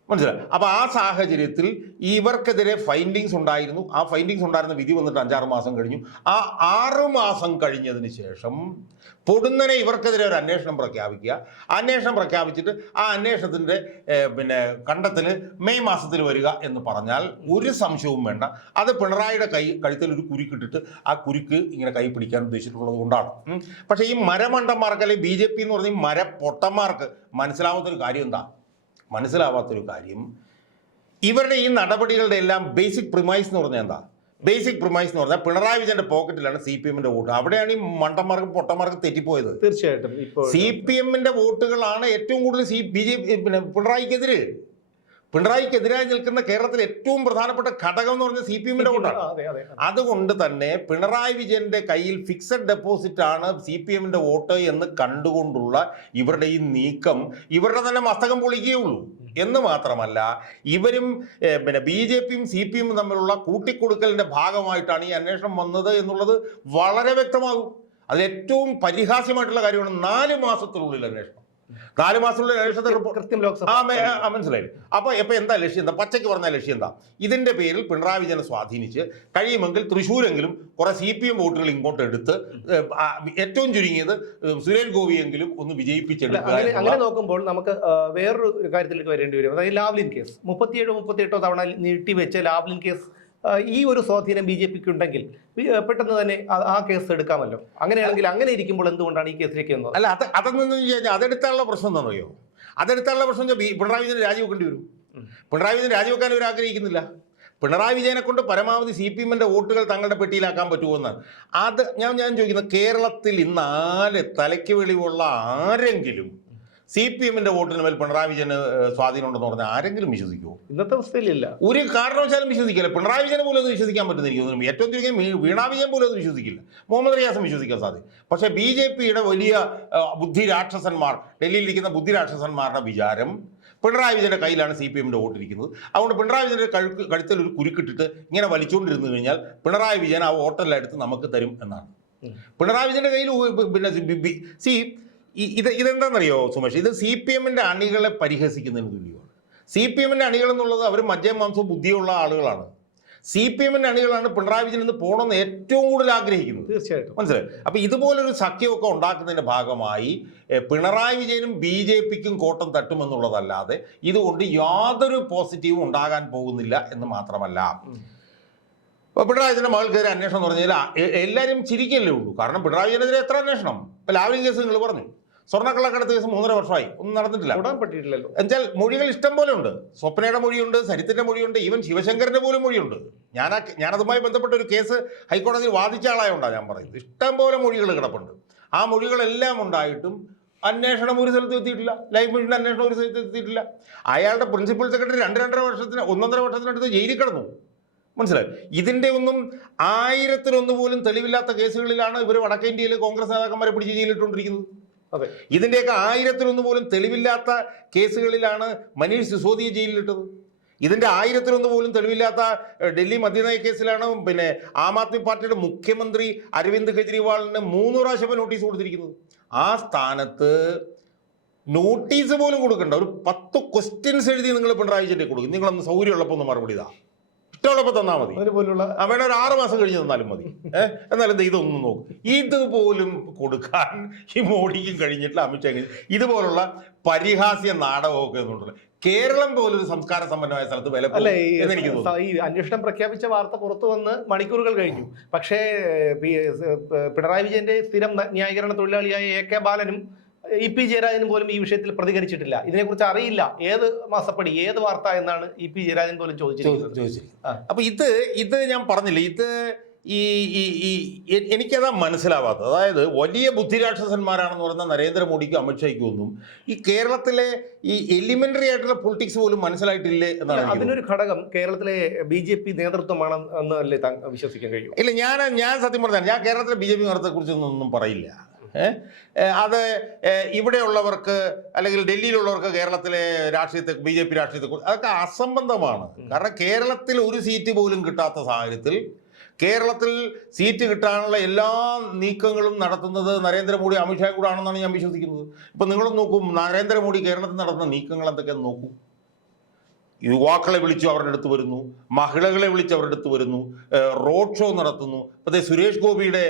മനസ്സിലായി? അപ്പോൾ ആ സാഹചര്യത്തിൽ ഇവർക്കെതിരെ ഫൈൻഡിങ്സ് ഉണ്ടായിരുന്നു. ആ ഫൈൻഡിങ്സ് ഉണ്ടായിരുന്ന വിധി വന്നിട്ട് അഞ്ചാറ് മാസം കഴിഞ്ഞു. ആ ആറ് മാസം കഴിഞ്ഞതിന് ശേഷം പൊടുന്നനെ ഇവർക്കെതിരെ ഒരു അന്വേഷണം പ്രഖ്യാപിക്കുക. അന്വേഷണം പ്രഖ്യാപിച്ചിട്ട് ആ അന്വേഷണത്തിന്റെ പിന്നെ കണ്ടെത്തൽ മെയ് മാസത്തിൽ വരിക എന്ന് പറഞ്ഞാൽ ഒരു സംശയവും വേണ്ട. അത് പിണറായിയുടെ കൈ കഴുത്തിൽ ഒരു കുരുക്കിട്ടിട്ട് ആ കുരുക്ക് ഇങ്ങനെ കൈ പിടിക്കാൻ ഉദ്ദേശിച്ചിട്ടുള്ളത് കൊണ്ടാണ്. പക്ഷേ ഈ മരമണ്ടന്മാർക്ക് അല്ലെങ്കിൽ ബി ജെ പി എന്ന് പറഞ്ഞ മരപ്പൊട്ടന്മാർക്ക് ഒരു കാര്യം എന്താ? മനസ്സിലാവാത്തൊരു കാര്യം. ഇവരുടെ ഈ നടപടികളുടെ എല്ലാം ബേസിക് പ്രിമൈസ് എന്ന് പറഞ്ഞാൽ എന്താ? ബേസിക് പ്രിമൈസ് എന്ന് പറഞ്ഞാൽ പിണറായി വിജയന്റെ പോക്കറ്റിലാണ് സി പി എമ്മിന്റെ വോട്ട്. അവിടെയാണ് ഈ മണ്ടന്മാർക്കും പൊട്ടന്മാർക്കും തെറ്റിപ്പോയത്. തീർച്ചയായിട്ടും. സി പി എമ്മിന്റെ വോട്ടുകളാണ് ഏറ്റവും കൂടുതൽ സി ബി ജെ പി പിന്നെ പിണറായിക്കെതിരെ. പിണറായിക്കെതിരായി നിൽക്കുന്ന കേരളത്തിലെ ഏറ്റവും പ്രധാനപ്പെട്ട ഘടകം എന്ന് പറഞ്ഞ സി പി എമ്മിന്റെ വോട്ടാണ്. അതെ അതെ അതുകൊണ്ട് തന്നെ പിണറായി വിജയന്റെ കയ്യിൽ ഫിക്സഡ് ഡെപ്പോസിറ്റ് ആണ് സി പി എമ്മിന്റെ വോട്ട് എന്ന് കണ്ടുകൊണ്ടുള്ള ഇവരുടെ ഈ നീക്കം ഇവരുടെ തന്നെ മസ്തകം പൊളിക്കുകയുള്ളൂ എന്ന് മാത്രമല്ല ഇവരും പിന്നെ ബി ജെ പിയും സി പി എമ്മും തമ്മിലുള്ള കൂട്ടിക്കൊടുക്കലിന്റെ ഭാഗമായിട്ടാണ് ഈ അന്വേഷണം വന്നത് എന്നുള്ളത് വളരെ വ്യക്തമാകും. അതിലേറ്റവും പരിഹാസ്യമായിട്ടുള്ള കാര്യമാണ് നാല് മാസത്തിനുള്ളിൽ അന്വേഷണം. നാല് മാസത്തിലുള്ള അന്വേഷണത്തെ റിപ്പോർട്ട് മനസ്സിലായി. അപ്പൊ ഇപ്പൊ എന്താ ലക്ഷ്യം എന്താ? പച്ചയ്ക്ക് പറഞ്ഞ ലക്ഷ്യം എന്താ? ഇതിന്റെ പേരിൽ പിണറായി വിജയനെ സ്വാധീനിച്ച് കഴിയുമെങ്കിൽ തൃശ്ശൂരെങ്കിലും കുറെ സി പി എം വോട്ടുകൾ ഇങ്ങോട്ട് എടുത്ത് ഏറ്റവും ചുരുങ്ങിയത് സുരേഷ് ഗോപിയെങ്കിലും ഒന്ന് വിജയിപ്പിച്ചെടുക്കുക അങ്ങനെ നോക്കുമ്പോൾ നമുക്ക് വേറൊരു കാര്യത്തിലേക്ക് വരേണ്ടി വരും. അതായത് ലാവ്ലിൻ കേസ്. മുപ്പത്തിയേഴോ മുപ്പത്തിയെട്ടോ തവണ നീട്ടിവെച്ച ലാവ്ലിൻ കേസ് ഈ ഒരു സ്വാധീനം ബി ജെ പിക്ക് ഉണ്ടെങ്കിൽ പെട്ടെന്ന് തന്നെ ആ- കേസ് എടുക്കാമല്ലോ. അങ്ങനെയാണെങ്കിൽ അങ്ങനെ ഇരിക്കുമ്പോൾ എന്തുകൊണ്ടാണ് ഈ കേസിലേക്ക് വന്നത്? അല്ല അത് അതെന്നു കഴിഞ്ഞാൽ അതെടുത്താനുള്ള പ്രശ്നം എന്താണെന്നറിയോ? അതെടുത്താനുള്ള പ്രശ്നം പിണറായി വിജയൻ രാജിവെക്കേണ്ടി വരും. പിണറായി വിജയൻ രാജിവെക്കാൻ ഇവർ ആഗ്രഹിക്കുന്നില്ല. പിണറായി വിജയനെ കൊണ്ട് പരമാവധി സി പി എമ്മിന്റെ വോട്ടുകൾ തങ്ങളുടെ പെട്ടിയിലാക്കാൻ പറ്റുമെന്ന്. അത് ഞാൻ ഞാൻ ചോദിക്കുന്നത് കേരളത്തിൽ ഇന്ന് ആര് തലയ്ക്ക് വെളിവുള്ള ആരെങ്കിലും സി പി എമ്മിന്റെ വോട്ടിന് മേൽ പിണറായി വിജയന് സ്വാധീനമുണ്ടെന്ന് പറഞ്ഞാൽ ആരെങ്കിലും വിശ്വസിക്കുമോ ഇന്നത്തെ അവസ്ഥയിലില്ല ഒരു കാരണവശാലും വിശ്വസിക്കില്ല. പിണറായി വിജയനെ പോലും അത് വിശ്വസിക്കാൻ പറ്റുന്ന എനിക്ക് തോന്നുന്നു ഏറ്റവും ചുരുക്കം വീണാ വിജയൻ പോലും അത് വിശ്വസിക്കില്ല. മുഹമ്മദ് റിയാസും വിശ്വസിക്കാൻ സാധിക്കും പക്ഷേ ബി ജെ പിയുടെ വലിയ ബുദ്ധി രാക്ഷസന്മാർ ഡൽഹിയിൽ ഇരിക്കുന്ന ബുദ്ധി രാക്ഷസന്മാരുടെ വിചാരം പിണറായി വിജയന്റെ കയ്യിലാണ് സി പി എമ്മിന്റെ വോട്ടിരിക്കുന്നത്. അതുകൊണ്ട് പിണറായി വിജയന്റെ കഴുക്ക് കഴുത്തിൽ ഒരു കുരുക്കിട്ടിട്ട് ഇങ്ങനെ വലിച്ചുകൊണ്ടിരുന്നു കഴിഞ്ഞാൽ പിണറായി വിജയൻ ആ വോട്ടെല്ലാം എടുത്ത് നമുക്ക് തരും എന്നാണ്. പിണറായി വിജയന്റെ കയ്യിൽ പിന്നെ സി ഇത് ഇതെന്താണെന്നറിയോ സുമേഷ്? ഇത് സി പി എമ്മിന്റെ അണികളെ പരിഹസിക്കുന്നതിന് തുല്യമാണ് സി പി എമ്മിന്റെ അണികൾ എന്നുള്ളത് അവർ മദ്യം മാംസവും ബുദ്ധിയുള്ള ആളുകളാണ്. സി പി എമ്മിന്റെ അണികളാണ് പിണറായി വിജയൻ എന്ന് പോകണമെന്ന് ഏറ്റവും കൂടുതൽ ആഗ്രഹിക്കുന്നത്. തീർച്ചയായിട്ടും. മനസ്സിലായി? അപ്പം ഇതുപോലൊരു സഖ്യമൊക്കെ ഉണ്ടാക്കുന്നതിന്റെ ഭാഗമായി പിണറായി വിജയനും ബി ജെ പിക്കും കോട്ടം തട്ടുമെന്നുള്ളതല്ലാതെ ഇതുകൊണ്ട് യാതൊരു പോസിറ്റീവും ഉണ്ടാകാൻ പോകുന്നില്ല എന്ന് മാത്രമല്ല. ഇപ്പോൾ അപ്പോൾ പിണറായി വിജയന്റെ മകൾക്കെതിരെ അന്വേഷണം എന്ന് പറഞ്ഞാൽ എല്ലാവരും ചിരിക്കല്ലേ ഉള്ളൂ. കാരണം പിണറായി വിജയനെതിരെ എത്ര അന്വേഷണം? ഇപ്പം ലാവലിംഗ് കേസ് നിങ്ങൾ പറഞ്ഞു. സ്വർണക്കള്ളക്കടത്ത് കേസ് മൂന്നര വർഷമായി. ഒന്നും നടന്നിട്ടില്ല. തൊടാൻ പറ്റിയിട്ടില്ലല്ലോ. എന്നുവെച്ചാൽ മൊഴികൾ ഇഷ്ടം പോലെ ഉണ്ട്. സ്വപ്നയുടെ മൊഴിയുണ്ട് സരിത്തിന്റെ മൊഴിയുണ്ട് ഈവൻ ശിവശങ്കറിന്റെ പോലും മൊഴിയുണ്ട്. ഞാൻ ഞാനതുമായി ബന്ധപ്പെട്ട ഒരു കേസ് ഹൈക്കോടതിയിൽ വാദിച്ച ആളായോണ്ടാണ് ഞാൻ പറയുന്നത്. ഇഷ്ടം പോലെ മൊഴികൾ കിടപ്പുണ്ട്. ആ മൊഴികളെല്ലാം ഉണ്ടായിട്ടും അന്വേഷണം ഒരു സ്ഥലത്ത് എത്തിയിട്ടില്ല. ലൈഫ് മിഷന്റെ അന്വേഷണം ഒരു സ്ഥലത്ത് എത്തിയിട്ടില്ല. അയാളുടെ പ്രിൻസിപ്പൽ സെക്രട്ടറി രണ്ട് രണ്ടര വർഷത്തിന് ഒന്നൊന്നര വർഷത്തിനടുത്ത് ജയിലിൽ കിടന്നു. മനസ്സിലായി? ഇതിന്റെ ഒന്നും ആയിരത്തിലൊന്ന് പോലും തെളിവില്ലാത്ത കേസുകളിലാണ് ഇവർ വടക്കേ ഇന്ത്യയിൽ കോൺഗ്രസ് നേതാക്കന്മാരെ പിടിച്ച് ജയിലിട്ടുകൊണ്ടിരിക്കുന്നത് അതെ. ഇതിന്റെയൊക്കെ ആയിരത്തിലൊന്ന് പോലും തെളിവില്ലാത്ത കേസുകളിലാണ് മനീഷ് സിസോദിയെ ജയിലിലിട്ടത്. ഇതിന്റെ ആയിരത്തിലൊന്ന് പോലും തെളിവില്ലാത്ത ഡൽഹി മദ്യനയ കേസിലാണ് പിന്നെ ആം ആദ്മി പാർട്ടിയുടെ മുഖ്യമന്ത്രി അരവിന്ദ് കെജ്രിവാളിന് മൂന്ന് പ്രാവശ്യം നോട്ടീസ് കൊടുത്തിരിക്കുന്നത്. ആ സ്ഥാനത്ത് നോട്ടീസ് പോലും കൊടുക്കണ്ട. ഒരു പത്ത് ക്വസ്റ്റ്യൻസ് എഴുതി നിങ്ങൾ പിണറായി വിജയന്റെ കൊടുക്കും. നിങ്ങളൊന്ന് സൗകര്യമുള്ളപ്പോൾ ഒന്ന് മറുപടി ഇതാ. ഇഷ്ടമുള്ളപ്പോൾ തന്നാൽ മതി. അതുപോലുള്ള പോലുള്ള ആ, ഒരു ആറ് മാസം കഴിഞ്ഞ് തന്നാലും മതി. ഏഹ് എന്നാലും ഇതൊന്നും നോക്കും. ഇതുപോലും കൊടുക്കാൻ ഈ മോഡിക്കും കഴിഞ്ഞിട്ടില്ല അമിത്ഷാ ഇതുപോലുള്ള പരിഹാസ്യ നാടകമൊക്കെ എന്നുണ്ടല്ലോ കേരളം പോലൊരു സംസ്കാര സമ്പന്നമായ സ്ഥലത്ത് വില ഈ അന്വേഷണം പ്രഖ്യാപിച്ച വാർത്ത പുറത്തു വന്ന് മണിക്കൂറുകൾ കഴിഞ്ഞു. പക്ഷേ പിണറായി വിജയന്റെ സ്ഥിരം ന്യായീകരണ തൊഴിലാളിയായ എ കെ ബാലനും ഇ പി ജയരാജൻ പോലും ഈ വിഷയത്തിൽ പ്രതികരിച്ചിട്ടില്ല. ഇതിനെക്കുറിച്ച് അറിയില്ല. ഏത് മാസപ്പടി ഏത് വാർത്ത എന്നാണ് ഇ പി ജയരാജൻ പോലും ചോദിച്ചിരിക്കുന്നത്? ചോദിച്ചിരിക്കുന്നത്. അപ്പൊ ഇത് ഇത് ഞാൻ പറഞ്ഞില്ല ഇത് ഈ ഈ എനിക്കതാ മനസ്സിലാവാത്തത്. അതായത് വലിയ ബുദ്ധിരാക്ഷസന്മാരാണെന്ന് പറയുന്ന നരേന്ദ്രമോദിക്കും അമിത്ഷായ്ക്കും ഒന്നും ഈ കേരളത്തിലെ ഈ എലിമെന്ററി ആയിട്ടുള്ള പൊളിറ്റിക്സ് പോലും മനസ്സിലായിട്ടില്ലേ എന്നാണ് അതിനൊരു ഘടകം കേരളത്തിലെ ബി ജെ പി നേതൃത്വമാണ് എന്നല്ലേ വിശ്വസിക്കാൻ കഴിയും? ഇല്ല ഞാൻ ഞാൻ സത്യം പറഞ്ഞാൽ ഞാൻ കേരളത്തിലെ ബി ജെ പി നേതൃത്വത്തെ കുറിച്ചൊന്നും ഒന്നും പറയില്ല. അത് ഇവിടെയുള്ളവർക്ക് അല്ലെങ്കിൽ ഡൽഹിയിലുള്ളവർക്ക് കേരളത്തിലെ രാഷ്ട്രീയത്തെ ബി ജെ പി രാഷ്ട്രീയത്തെ അതൊക്കെ അസംബന്ധമാണ്. കാരണം കേരളത്തിൽ ഒരു സീറ്റ് പോലും കിട്ടാത്ത സാഹചര്യത്തിൽ കേരളത്തിൽ സീറ്റ് കിട്ടാനുള്ള എല്ലാ നീക്കങ്ങളും നടത്തുന്നത് നരേന്ദ്രമോദി അമിത്ഷാ കൂടെ ആണെന്നാണ് ഞാൻ വിശ്വസിക്കുന്നത്. ഇപ്പം നിങ്ങളും നോക്കും നരേന്ദ്രമോദി കേരളത്തിൽ നടത്തുന്ന നീക്കങ്ങൾ എന്തൊക്കെയാണെന്ന് നോക്കൂ. യുവാക്കളെ വിളിച്ചു അവരുടെ അടുത്ത് വരുന്നു മഹിളകളെ വിളിച്ച് അവരുടെ അടുത്ത് വരുന്നു റോഡ് ഷോ നടത്തുന്നു. അതേ സുരേഷ് ഗോപിയുടെ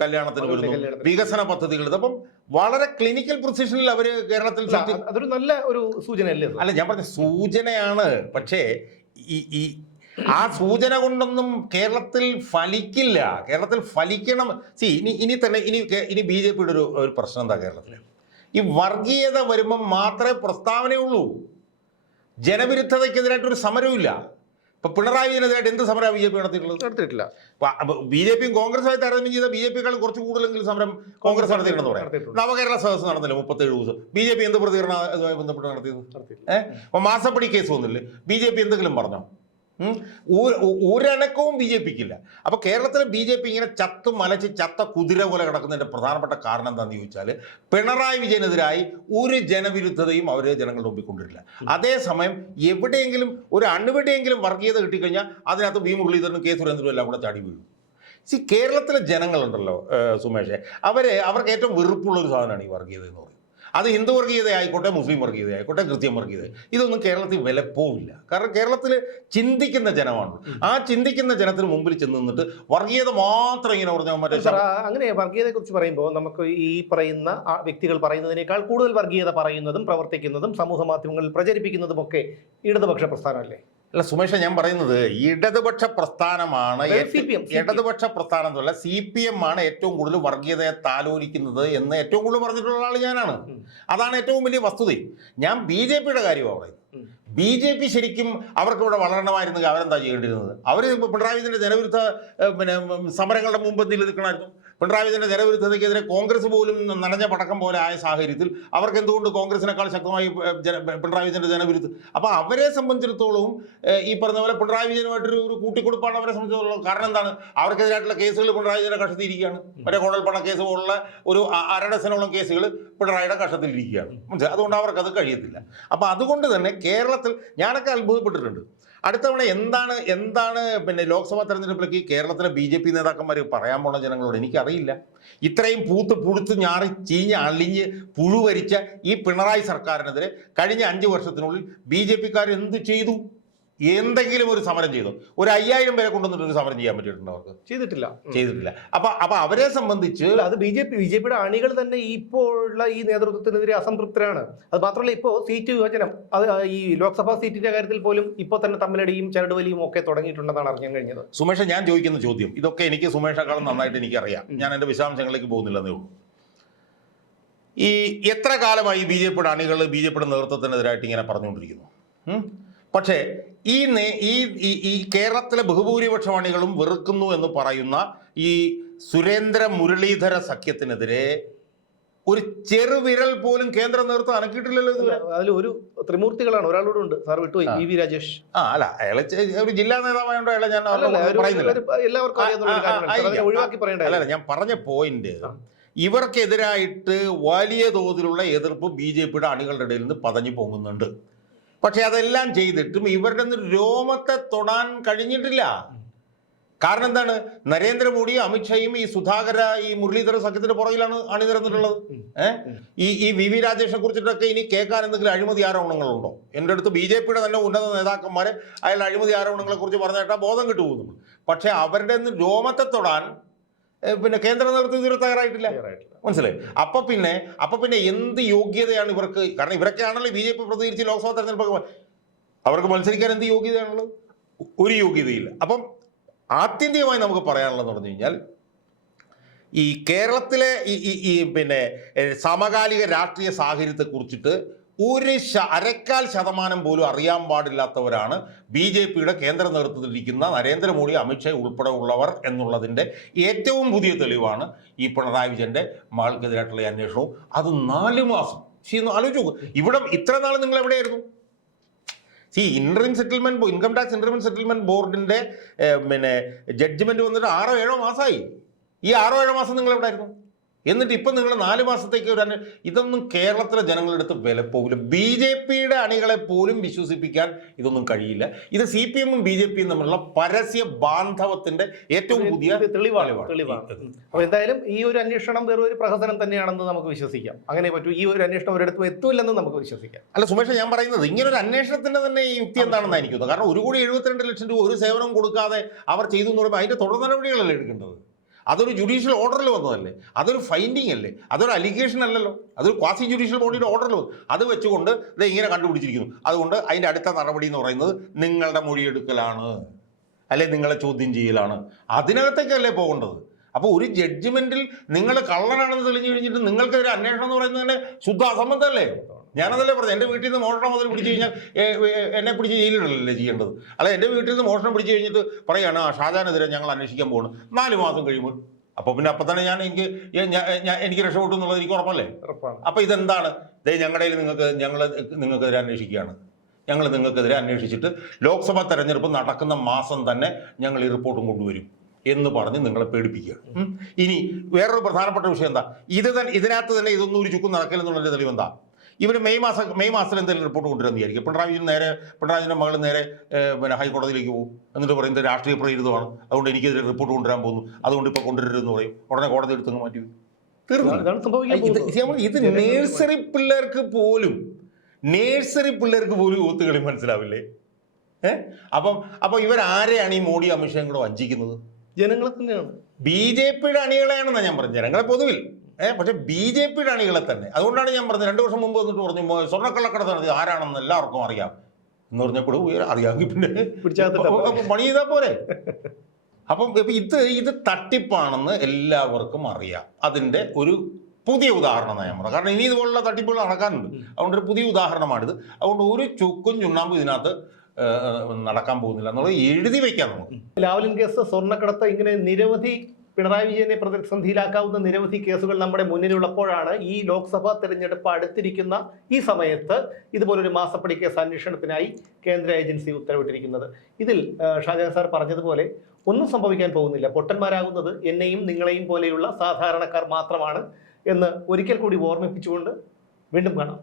കല്യാണത്തിന് വരുന്നു വികസന പദ്ധതികൾ. അപ്പം വളരെ ക്ലിനിക്കൽ പ്രൊസിഷനിൽ അവർ കേരളത്തിൽ അതൊരു നല്ല ഒരു സൂചനയല്ലേ അല്ലേ അല്ല ഞാൻ പറഞ്ഞ സൂചനയാണ്. പക്ഷേ ഈ ഈ ആ സൂചന കൊണ്ടൊന്നും കേരളത്തിൽ ഫലിക്കില്ല. കേരളത്തിൽ ഫലിക്കണം. സി ഇനി ഇനി തന്നെ ഇനി ഇനി ബി ജെ പിയുടെ ഒരു ഒരു പ്രശ്നം എന്താ കേരളത്തിൽ ഈ വർഗീയത വരുമ്പം മാത്രമേ പ്രസ്താവനയുള്ളൂ. ജനവിരുദ്ധതയ്ക്കെതിരായിട്ട് ഒരു സമരവുമില്ല. ഇപ്പൊ പിണറായി വിജയനെതിരായിട്ട് എന്ത് സമരമാണ് ബി ജെ പി നടത്തിയിട്ടുള്ളത്? നടത്തിയിട്ടില്ല. ബി ജെ പിയും കോൺഗ്രസുമായി താരതമ്യം ചെയ്ത ബി ജെ പിക്കാളും കുറച്ച് കൂടുതലെങ്കിലും സമരം കോൺഗ്രസ് നടത്തിയിട്ടുണ്ടെന്ന് പറയാം. നവകേരള സദസ് നടന്നില്ല മുപ്പത്തേഴ് ദിവസം? ബി ജെ പി എന്ത് പ്രതികരണം അതുമായി ബന്ധപ്പെട്ട് നടത്തിയത്. ഏഹ് അപ്പൊ മാസപ്പടി കേസ് വന്നില്ലേ? ബി ജെ പി എന്തെങ്കിലും പറഞ്ഞോ? ഉം? ഒരു- ഒ- ഒരനക്കവും ബി ജെ പിക്കില്ല. അപ്പൊ കേരളത്തിലെ ബി ജെ പി ഇങ്ങനെ ചത്തു മലച്ച് ചത്ത കുതിര പോലെ കിടക്കുന്നതിന്റെ പ്രധാനപ്പെട്ട കാരണം എന്താണെന്ന് ചോദിച്ചാൽ പിണറായി വിജയനെതിരായി ഒരു ജനവിരുദ്ധതയും അവർ ജനങ്ങൾ മുമ്പിൽ അതേസമയം എവിടെയെങ്കിലും ഒരു അണുവിടെയെങ്കിലും വർഗീയത കിട്ടിക്കഴിഞ്ഞാൽ അതിനകത്ത് വി മുരളീധരനും കെ സുരേന്ദ്രനും എല്ലാം കൂടെ ചാടി വീഴും. സി കേരളത്തിലെ ജനങ്ങളുണ്ടല്ലോ സുമേഷെ സുമേഷേ അവരെ അവർക്ക് ഏറ്റവും വെറുപ്പുള്ള ഒരു സാധനമാണ് ഈ വർഗീയത എന്ന് പറയുന്നത്. അത് ഹിന്ദു വർഗീയത ആയിക്കോട്ടെ മുസ്ലിം വർഗീയത ആയിക്കോട്ടെ ക്രിസ്ത്യൻ വർഗീയത ഇതൊന്നും കേരളത്തിൽ വിലപ്പോവില്ല കാരണം കേരളത്തിൽ ചിന്തിക്കുന്ന ജനമാണ്. ആ ചിന്തിക്കുന്ന ജനത്തിന് മുമ്പിൽ ചെന്ന് നിന്നിട്ട് വർഗീയത മാത്രം ഇങ്ങനെ പറഞ്ഞാൽ മറ്റേ അങ്ങനെ വർഗീയതയെ കുറിച്ച് പറയുമ്പോൾ നമുക്ക് ഈ പറയുന്ന ആ വ്യക്തികൾ പറയുന്നതിനേക്കാൾ കൂടുതൽ വർഗീയത പറയുന്നതും പ്രവർത്തിക്കുന്നതും സമൂഹ മാധ്യമങ്ങളിൽ പ്രചരിപ്പിക്കുന്നതും ഒക്കെ ഇടതുപക്ഷ പ്രസ്ഥാനമല്ലേ? അല്ല സുമേഷ ഞാൻ പറയുന്നത് ഇടതുപക്ഷ പ്രസ്ഥാനമാണ്. ഇടതുപക്ഷ പ്രസ്ഥാനം എന്നല്ല സി പി എം ആണ് ഏറ്റവും കൂടുതൽ വർഗീയതയെ താലോലിക്കുന്നത് എന്ന് ഏറ്റവും കൂടുതൽ പറഞ്ഞിട്ടുള്ള ആൾ ഞാനാണ്. അതാണ് ഏറ്റവും വലിയ വസ്തുത. ഞാൻ ബി ജെ പിയുടെ കാര്യമാണ് പറയുന്നത്. ബി ജെ പി ശരിക്കും അവർക്ക് ഇവിടെ വളരണമായിരുന്നെങ്കിൽ അവരെന്താ ചെയ്യേണ്ടിയിരുന്നത്? അവർ പിണറായി വിജയന്റെ ജനവിരുദ്ധ പിന്നെ സമരങ്ങളുടെ മുമ്പ് നിൽക്കണമായിരുന്നു പിണറായി വിജയന്റെ ജനവിരുദ്ധതയ്ക്കെതിരെ കോൺഗ്രസ് പോലും നനഞ്ഞ പടക്കം പോലെ ആയ സാഹചര്യത്തിൽ അവർക്ക് എന്തുകൊണ്ട് കോൺഗ്രസിനേക്കാൾ ശക്തമായി പിണറായി വിജയന്റെ ജനവിരുദ്ധ അപ്പോൾ അവരെ സംബന്ധിച്ചിടത്തോളം ഈ പറഞ്ഞ പോലെ പിണറായി വിജയനുമായിട്ടൊരു ഒരു കൂട്ടിക്കൊടുപ്പാണ് അവരെ സംബന്ധിച്ചിടത്തോളം. കാരണം എന്താണ്? അവർക്കെതിരായിട്ടുള്ള കേസുകൾ പിണറായി വിജയന്റെ കഷത്തിയിരിക്കുകയാണ് മറ്റേ കോടൽപ്പണ കേസ് പോലുള്ള ഒരു അരഡസനോളം കേസുകൾ പിണറായിയുടെ കഷത്തിലിരിക്കുകയാണ്. അതുകൊണ്ട് അതുകൊണ്ട് അവർക്കത് കഴിയത്തില്ല. അപ്പോൾ അതുകൊണ്ട് തന്നെ കേരളത്തിൽ ഞാനൊക്കെ അത്ഭുതപ്പെട്ടിട്ടുണ്ട്. അടുത്ത തവണ എന്താണ് എന്താണ് പിന്നെ ലോക്സഭാ തെരഞ്ഞെടുപ്പിലേക്ക് കേരളത്തിലെ ബി ജെ പി നേതാക്കന്മാർ പറയാൻ പോണ ജനങ്ങളോട് എനിക്കറിയില്ല. ഇത്രയും പൂത്ത് പുഴുത്ത് ഞാറി ചീഞ്ഞ് അളിഞ്ഞ് പുഴുവരിച്ച ഈ പിണറായി സർക്കാരിനെതിരെ കഴിഞ്ഞ അഞ്ച് വർഷത്തിനുള്ളിൽ ബി ജെ പിക്കാർ എന്ത് ചെയ്തു? എന്തെങ്കിലും ഒരു സമരം ചെയ്തു. ഒരു അയ്യായിരം പേരെ കൊണ്ടുവന്നിട്ട് ഒരു സമരം ചെയ്യാൻ പറ്റിയിട്ടുണ്ട് അവർക്ക്? ചെയ്തിട്ടില്ല. ചെയ്തിട്ടില്ല. അപ്പൊ അപ്പൊ അവരെ സംബന്ധിച്ച് അത് B J P B J പിയുടെ അണികൾ തന്നെ ഇപ്പോഴുള്ള ഈ നേതൃത്വത്തിനെതിരെ അസംതൃപ്തരാണ്. അത് മാത്രമല്ല ഇപ്പോ സീറ്റ് വിഭജനം അത് ഈ ലോക്സഭാ സീറ്റിന്റെ കാര്യത്തിൽ പോലും ഇപ്പോൾ തന്നെ തമ്മിലടിയും ചരടുവലിയും ഒക്കെ തുടങ്ങിയിട്ടുണ്ടെന്നാണ് അറിയാൻ കഴിഞ്ഞത്. സുമേഷ് ഞാൻ ചോദിക്കുന്ന ചോദ്യം. ഇതൊക്കെ എനിക്ക് സുമേഷേക്കാളും നന്നായിട്ട് എനിക്കറിയാം. ഞാൻ എന്റെ വിശദാംശങ്ങളിലേക്ക് പോകുന്നില്ലെന്നേ ഉള്ളൂ. ഈ എത്ര കാലമായി ബി ജെ പിയുടെ അണികൾ ബി ജെ പിയുടെ നേതൃത്വത്തിനെതിരായിട്ട് ഇങ്ങനെ പറഞ്ഞുകൊണ്ടിരിക്കുന്നു? പക്ഷേ ഈ ഈ ഈ- കേരളത്തിലെ ബഹുഭൂരിപക്ഷം അണികളും വെറുക്കുന്നു എന്ന് പറയുന്ന ഈ സുരേന്ദ്ര മുരളീധര സഖ്യത്തിനെതിരെ ഒരു ചെറുവിരൽ പോലും കേന്ദ്ര നേതൃത്വം അനക്കിയിട്ടില്ലല്ലോ ഇതുവരെ. അതിൽ ഒരു ത്രിമൂർത്തികളാണ് ഒരാളോട് ഉണ്ട്. സാർ വിട്ടുപോയി പി വി രാജേഷ്. ആ അല്ല അയാളെ ഒരു ജില്ലാ നേതാവായോണ്ട് അയാളെ ഞാൻ എല്ലാവർക്കും. ഒഴിവാക്കി പറയേണ്ട അല്ലല്ല ഞാൻ പറഞ്ഞ പോയിന്റ്. ഇവർക്കെതിരായിട്ട് വലിയ തോതിലുള്ള എതിർപ്പ് ബി ജെ പിയുടെ അണികളുടെ ഇടയിൽ നിന്ന് പതഞ്ഞു പോകുന്നുണ്ട്. പക്ഷെ അതെല്ലാം ചെയ്തിട്ടും ഇവരുടെ ഒന്നും രോമത്തെ തൊടാൻ കഴിഞ്ഞിട്ടില്ല. കാരണം എന്താണ്? നരേന്ദ്രമോദിയും അമിത്ഷായും ഈ സുധാകര ഈ മുരളീധര സഖ്യത്തിന്റെ പുറകിലാണ് അണിനിരന്നിട്ടുള്ളത്. ഏഹ് ഈ ഈ വി വി രാജേഷിനെ കുറിച്ചിട്ടൊക്കെ ഇനി കേൾക്കാൻ എന്തെങ്കിലും അഴിമതി ആരോപണങ്ങളുണ്ടോ? എന്റെ അടുത്ത് ബി ജെ പിയുടെ തന്നെ ഉന്നത നേതാക്കന്മാരെ അയാൾ അഴിമതി ആരോപണങ്ങളെ കുറിച്ച് പറഞ്ഞിട്ടാ ബോധം കിട്ടുപോകുന്നു പക്ഷെ അവരുടെ ഒന്നും രോമത്തെ തൊടാൻ പിന്നെ കേന്ദ്ര നേതൃത്വം ഇതുവരെ തയ്യാറായിട്ടില്ല. മനസ്സിലായി? അപ്പൊ പിന്നെ അപ്പൊ പിന്നെ എന്ത് യോഗ്യതയാണ് ഇവർക്ക്? കാരണം ഇവരൊക്കെയാണല്ലോ ബി ജെ പി പ്രതികരിച്ച് ലോക്സഭാ തെരഞ്ഞെടുപ്പ് അവർക്ക് മത്സരിക്കാൻ എന്ത് യോഗ്യതയാണുള്ളത്? ഒരു യോഗ്യതയില്ല. അപ്പം ആത്യന്തികമായി നമുക്ക് പറയാനുള്ളതെന്ന് പറഞ്ഞു കഴിഞ്ഞാൽ ഈ കേരളത്തിലെ ഈ പിന്നെ സമകാലിക രാഷ്ട്രീയ സാഹചര്യത്തെ കുറിച്ചിട്ട് ഒരു അരക്കാൽ ശതമാനം പോലും അറിയാൻ പാടില്ലാത്തവരാണ് ബി ജെ പിയുടെ കേന്ദ്ര നേതൃത്വത്തിലിരിക്കുന്ന നരേന്ദ്രമോദി അമിത്ഷാ ഉൾപ്പെടെ ഉള്ളവർ എന്നുള്ളതിന്റെ ഏറ്റവും പുതിയ തെളിവാണ് ഈ പിണറായി വിജയന്റെ മകൾക്കെതിരായിട്ടുള്ള അന്വേഷണവും. അത് നാല് മാസം. ശരി ഒന്ന് ആലോചിച്ച് നോക്കുക ഇവിടെ ഇത്ര നാൾ നിങ്ങൾ എവിടെയായിരുന്നു? C interim settlement income tax interim settlement ബോർഡിന്റെ ഏഹ്, പിന്നെ ജഡ്ജ്മെന്റ് വന്നിട്ട് ആറോ ഏഴോ മാസമായി. ഈ ആറോ ഏഴോ മാസം നിങ്ങൾ എവിടെയായിരുന്നു എന്നിട്ട് ഇപ്പം നിങ്ങൾ നാല് മാസത്തേക്ക് ഒരു ഇതൊന്നും കേരളത്തിലെ ജനങ്ങളെടുത്ത് വില പോകില്ല ബി ജെ പിയുടെ അണികളെ പോലും വിശ്വസിപ്പിക്കാൻ ഇതൊന്നും കഴിയില്ല. ഇത് സി പി എമ്മും ബി ജെ പിയും തമ്മിലുള്ള പരസ്യ ബാന്ധവത്തിന്റെ ഏറ്റവും പുതിയ തെളിവാണ് അപ്പൊ എന്തായാലും ഈ ഒരു അന്വേഷണം വെറും ഒരു പ്രഹസനം തന്നെയാണെന്ന് നമുക്ക് വിശ്വസിക്കാം. അങ്ങനെ പറ്റൂ. ഈ ഒരു അന്വേഷണം ഒരിടത്തും എത്തൂല്ലെന്ന് നമുക്ക് വിശ്വസിക്കാം. അല്ല സുമേഷ് ഞാൻ പറയുന്നത് ഇങ്ങനെ ഒരു അന്വേഷണത്തിന്റെ തന്നെ ഈ യുക്തി എന്താണെന്ന് എനിക്ക് തോന്നുന്നത് കാരണം ഒരു കോടി എഴുപത്തിരണ്ട് ലക്ഷം രൂപ ഒരു സേവനം കൊടുക്കാതെ അവർ ചെയ്തു എന്ന് പറയുമ്പോൾ അതിന്റെ തുടർ നടപടികളല്ലേ എടുക്കേണ്ടത്? അതൊരു ജുഡീഷ്യൽ ഓർഡറിൽ വന്നതല്ലേ? അതൊരു ഫൈൻഡിങ് അല്ലേ? അതൊരു അലിഗേഷൻ അല്ലല്ലോ? അതൊരു ക്വാസി ജുഡീഷ്യൽ ബോഡിയുടെ ഓർഡറിൽ വന്നു. അത് വെച്ചുകൊണ്ട് ഇത് ഇങ്ങനെ കണ്ടുപിടിച്ചിരിക്കുന്നു. അതുകൊണ്ട് അതിന്റെ അടുത്ത നടപടി എന്ന് പറയുന്നത് നിങ്ങളുടെ മൊഴിയെടുക്കലാണ്. അല്ലെ നിങ്ങളെ ചോദ്യം ചെയ്യലാണ്. അതിനകത്തേക്കല്ലേ പോകേണ്ടത്? അപ്പോൾ ഒരു ജഡ്ജ്മെന്റിൽ നിങ്ങൾ കള്ളനാണെന്ന് തെളിഞ്ഞു കഴിഞ്ഞിട്ട് നിങ്ങൾക്കെതിരെ അന്വേഷണം എന്ന് പറയുന്നത് തന്നെ ശുദ്ധ അസംബന്ധമല്ലേ? ഞാനതല്ലേ പറഞ്ഞത്? എന്റെ വീട്ടിൽ നിന്ന് മോഷണം മുതൽ പിടിച്ചു കഴിഞ്ഞാൽ എന്നെ പിടിച്ച് ജയിലിടലല്ലേ ചെയ്യേണ്ടത്? അല്ല എന്റെ വീട്ടിൽ നിന്ന് മോഷണം പിടിച്ചു കഴിഞ്ഞിട്ട് പറയാണ് ആ ഷാജാനെതിരെ ഞങ്ങൾ അന്വേഷിക്കാൻ പോകുന്നു നാല് മാസം കഴിയുമ്പോൾ. അപ്പോൾ പിന്നെ അപ്പം തന്നെ ഞാൻ എനിക്ക് എനിക്ക് രക്ഷപ്പെട്ടു എന്നുള്ളത് എനിക്ക് ഉറപ്പല്ലേ? അപ്പൊ അപ്പോൾ ഇതെന്താണ്? ദേ ഞങ്ങളുടെ നിങ്ങൾക്ക് ഞങ്ങൾ നിങ്ങൾക്കെതിരെ അന്വേഷിക്കുകയാണ്. ഞങ്ങൾ നിങ്ങൾക്കെതിരെ അന്വേഷിച്ചിട്ട് ലോക്സഭാ തെരഞ്ഞെടുപ്പ് നടക്കുന്ന മാസം തന്നെ ഞങ്ങൾ ഈ റിപ്പോർട്ടും കൊണ്ടുവരും എന്ന് പറഞ്ഞ് നിങ്ങളെ പേടിപ്പിക്കുക. ഇനി വേറൊരു പ്രധാനപ്പെട്ട വിഷയം എന്താ? ഇത് തന്നെ ഇതിനകത്ത് തന്നെ ഇതൊന്നും ഒരു ചുക്കും നടക്കില്ലെന്നുള്ളതിന്റെ തെളിവ് എന്താ ഇവർ മെയ് മാസം മെയ് മാസത്തിൽ എന്തെങ്കിലും റിപ്പോർട്ട് കൊണ്ടുവരുന്ന വിചാരിക്കും പിണറായി വിജയൻ നേരെ പിണറായി വിജയന്റെ മകൾ നേരെ പിന്നെ ഹൈക്കോടതിയിലേക്ക് പോകും. എന്നിട്ട് പറയുന്നത് രാഷ്ട്രീയ പ്രേരിതമാണ് അതുകൊണ്ട് എനിക്കെതിരെ റിപ്പോർട്ട് കൊണ്ടുവരാൻ പോകുന്നു. അതുകൊണ്ട് ഇപ്പോൾ കൊണ്ടുവരരുതെന്ന് പറയും. ഉടനെ കോടതി എടുത്തങ്ങ് മാറ്റി. തീർന്നു. ഇത് ഇത് നേഴ്സറി പിള്ളേർക്ക് പോലും നേഴ്സറി പിള്ളേർക്ക് പോലും ഒത്തുകളി മനസ്സിലാവില്ലേ? ഏഹ് അപ്പം അപ്പം ഇവരാരെയാണ് ഈ മോഡി അമിഷയും കൂടെ വഞ്ചിക്കുന്നത്? ജനങ്ങളെ തന്നെയാണ്. ബി ജെ പിയുടെ അണികളെയാണെന്നാണ് ഞാൻ പറഞ്ഞത്. ജനങ്ങളെ പൊതുവിൽ. ഏ പക്ഷെ ബി ജെ പിയുടെ അണികളെ തന്നെ. അതുകൊണ്ടാണ് ഞാൻ പറഞ്ഞത് രണ്ട് വർഷം മുമ്പ് വന്നിട്ട് പറഞ്ഞു സ്വർണക്കള്ളക്കട സ്വർണക്കള്ളക്കടത്ത് നടത്തി ആരാണെന്ന് എല്ലാവർക്കും അറിയാം. എന്ന് പറഞ്ഞപ്പോൾ അറിയാമെങ്കിൽ പിന്നെ പണി ചെയ്താൽ പോരെ. അപ്പം ഇത് ഇത് തട്ടിപ്പാണെന്ന് എല്ലാവർക്കും അറിയാം. അതിന്റെ ഒരു പുതിയ ഉദാഹരണം ഞാൻ പറഞ്ഞു കാരണം ഇനി ഇതുപോലുള്ള തട്ടിപ്പുകൾ നടക്കാനുണ്ട്. അതുകൊണ്ട് ഒരു പുതിയ ഉദാഹരണമാണിത്. അതുകൊണ്ട് ഒരു ചുക്കും ചുണ്ണാമ്പും ഇതിനകത്ത് നടക്കാൻ പോകുന്നില്ല എന്നുള്ളത് എഴുതി വെക്കാം നമുക്ക്. ലാവലിൻ കേസ് സ്വർണക്കടത്ത് ഇങ്ങനെ നിരവധി പിണറായി വിജയനെ പ്രതിസന്ധിയിലാക്കാവുന്ന നിരവധി കേസുകൾ നമ്മുടെ മുന്നിലുള്ളപ്പോഴാണ് ഈ ലോക്സഭാ തെരഞ്ഞെടുപ്പ് അടുത്തിരിക്കുന്ന ഈ സമയത്ത് ഇതുപോലൊരു മാസപ്പടി കേസ് അന്വേഷണത്തിനായി കേന്ദ്ര ഏജൻസി ഉത്തരവിട്ടിരിക്കുന്നത്. ഇതിൽ ഷാജഹാൻ സാർ പറഞ്ഞതുപോലെ ഒന്നും സംഭവിക്കാൻ പോകുന്നില്ല. പൊട്ടന്മാരാകുന്നത് എന്നെയും നിങ്ങളെയും പോലെയുള്ള സാധാരണക്കാർ മാത്രമാണ് എന്ന് ഒരിക്കൽ കൂടി ഓർമ്മിപ്പിച്ചുകൊണ്ട് വീണ്ടും കാണാം.